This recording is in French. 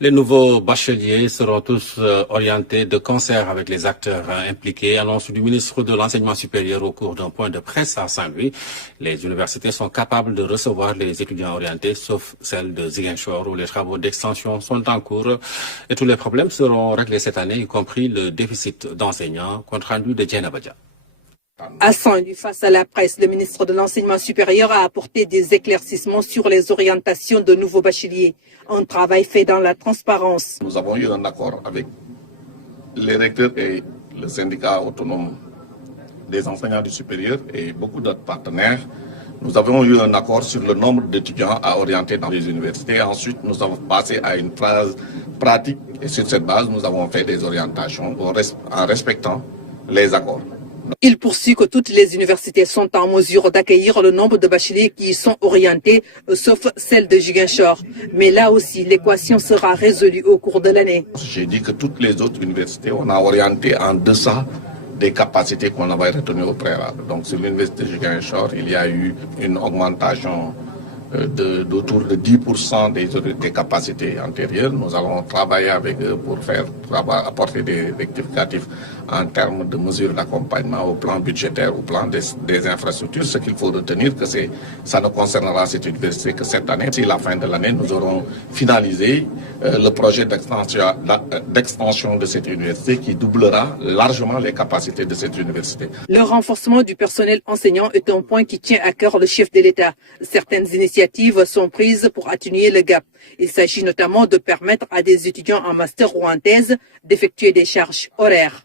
Les nouveaux bacheliers seront tous orientés de concert avec les acteurs impliqués. Annonce du ministre de l'Enseignement supérieur au cours d'un point de presse à Saint-Louis. Les universités sont capables de recevoir les étudiants orientés, sauf celle de Ziguinchor, où les travaux d'extension sont en cours. Et tous les problèmes seront réglés cette année, y compris le déficit d'enseignants. Compte rendu de Diana Badia. À Saint-Louis, face à la presse, le ministre de l'Enseignement supérieur a apporté des éclaircissements sur les orientations de nouveaux bacheliers. Un travail fait dans la transparence. Nous avons eu un accord avec les recteurs et le syndicat autonome des enseignants du supérieur et beaucoup d'autres partenaires. Nous avons eu un accord sur le nombre d'étudiants à orienter dans les universités. Ensuite, nous avons passé à une phase pratique et sur cette base, nous avons fait des orientations en respectant les accords. Il poursuit que toutes les universités sont en mesure d'accueillir le nombre de bacheliers qui y sont orientés, sauf celle de Ziguinchor. Mais là aussi, l'équation sera résolue au cours de l'année. J'ai dit que toutes les autres universités, on a orienté en deçà des capacités qu'on avait retenues au préalable. Donc sur l'université de Ziguinchor, il y a eu une augmentation d'autour de 10% des capacités antérieures. Nous allons travailler avec eux pour apporter des rectificatifs en termes de mesures d'accompagnement au plan budgétaire, au plan des infrastructures. Ce qu'il faut retenir, que ça ne concernera cette université que cette année. D'ici la fin de l'année, nous aurons finalisé le projet d'extension de cette université qui doublera largement les capacités de cette université. Le renforcement du personnel enseignant est un point qui tient à cœur le chef de l'État. Certaines initiatives sont prises pour atténuer le gap. Il s'agit notamment de permettre à des étudiants en master ou en thèse d'effectuer des charges horaires.